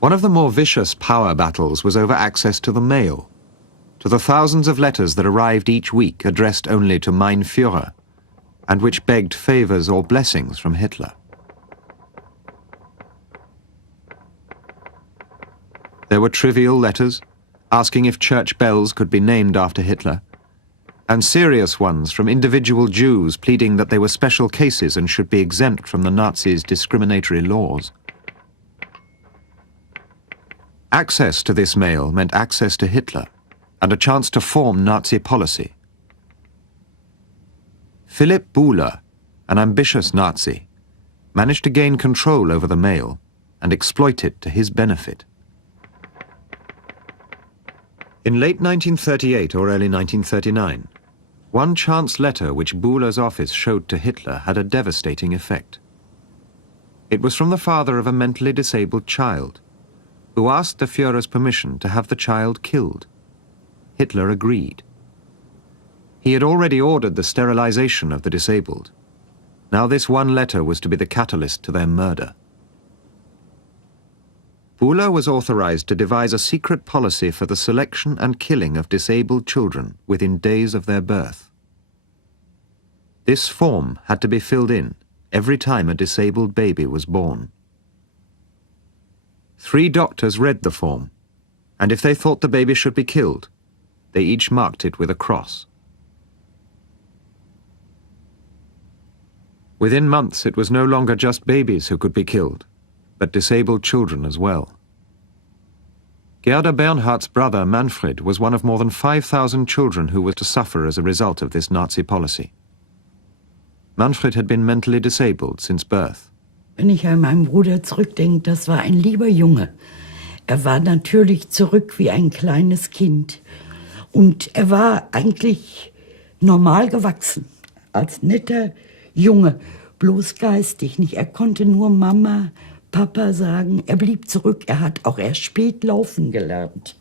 One of the more vicious power battles was over access to the mail, to the thousands of letters that arrived each week addressed only to Mein Führer, and which begged favors or blessings from Hitler. There were trivial letters, asking if church bells could be named after Hitler, and serious ones from individual Jews pleading that they were special cases and should be exempt from the Nazis' discriminatory laws. Access to this mail meant access to Hitler and a chance to form Nazi policy. Philipp Buhler, an ambitious Nazi, managed to gain control over the mail and exploit it to his benefit. In late 1938 or early 1939, one chance letter which Buhler's office showed to Hitler had a devastating effect. It was from the father of a mentally disabled child, who asked the Führer's permission to have the child killed. Hitler agreed. He had already ordered the sterilization of the disabled. Now this one letter was to be the catalyst to their murder. Buhler was authorized to devise a secret policy for the selection and killing of disabled children within days of their birth. This form had to be filled in every time a disabled baby was born. 3 doctors read the form, and if they thought the baby should be killed, they each marked it with a cross. Within months, it was no longer just babies who could be killed, but disabled children as well. Gerda Bernhardt's brother Manfred was one of more than 5,000 children who were to suffer as a result of this Nazi policy. Manfred had been mentally disabled since birth. Wenn ich an meinen Bruder zurückdenke, das war ein lieber Junge. Er war natürlich zurück wie ein kleines Kind. Und er war eigentlich normal gewachsen, als netter Junge, bloß geistig nicht. Er konnte nur Mama, Papa sagen. Er blieb zurück, er hat auch erst spät laufen gelernt.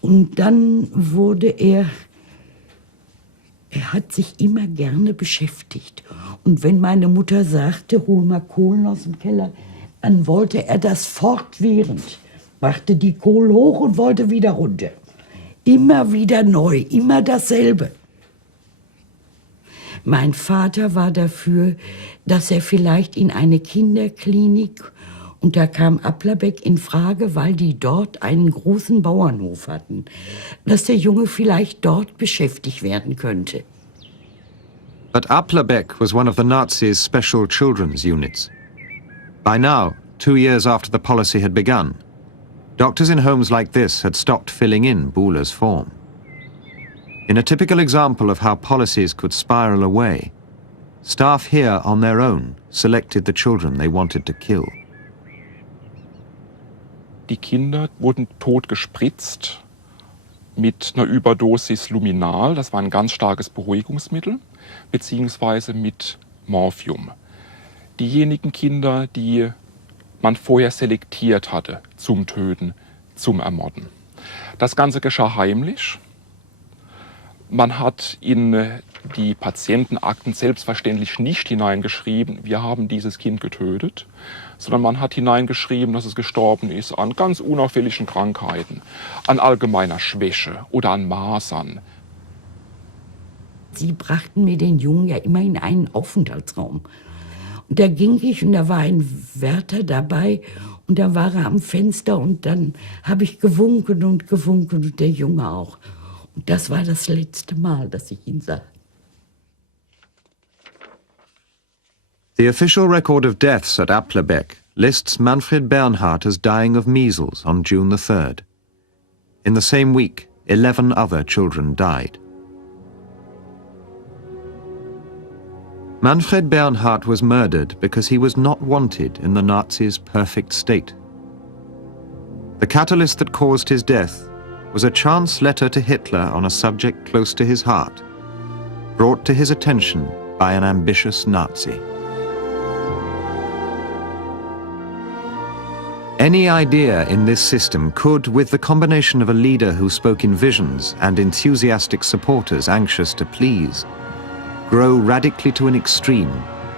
Und dann wurde er hat sich immer gerne beschäftigt. Und wenn meine Mutter sagte, hol mal Kohlen aus dem Keller, dann wollte er das fortwährend. Machte die Kohle hoch und wollte wieder runter. Immer wieder neu, immer dasselbe. Mein Vater war dafür, dass er vielleicht in eine Kinderklinik, und da kam Applerbeck in Frage, weil die dort einen großen Bauernhof hatten, dass der Junge vielleicht dort beschäftigt werden könnte. But Applerbeck was one of the Nazis' special children's units. By now, 2 years after the policy had begun, doctors in homes like this had stopped filling in Buhler's form. In a typical example of how policies could spiral away, staff here on their own selected the children they wanted to kill. Die Kinder wurden tot gespritzt mit einer Überdosis Luminal, das war ein ganz starkes Beruhigungsmittel, beziehungsweise mit Morphium. Diejenigen Kinder, die man vorher selektiert hatte zum Töten, zum Ermorden. Das Ganze geschah heimlich. Man hat in die Patientenakten selbstverständlich nicht hineingeschrieben, wir haben dieses Kind getötet, sondern man hat hineingeschrieben, dass es gestorben ist an ganz unauffälligen Krankheiten, an allgemeiner Schwäche oder an Masern. Sie brachten mir den Jungen ja immer in einen Aufenthaltsraum. Und da ging ich und da war ein Wärter dabei und da war er am Fenster und dann habe ich gewunken und der Junge auch. Und das war das letzte Mal, dass ich ihn sah. The official record of deaths at Applerbeck lists Manfred Bernhardt as dying of measles on June the 3rd. In the same week, 11 other children died. Manfred Bernhardt was murdered because he was not wanted in the Nazis' perfect state. The catalyst that caused his death was a chance letter to Hitler on a subject close to his heart, brought to his attention by an ambitious Nazi. Any idea in this system could, with the combination of a leader who spoke in visions and enthusiastic supporters anxious to please, grow radically to an extreme,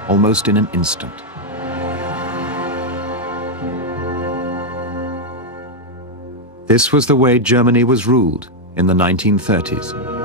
almost in an instant. This was the way Germany was ruled in the 1930s.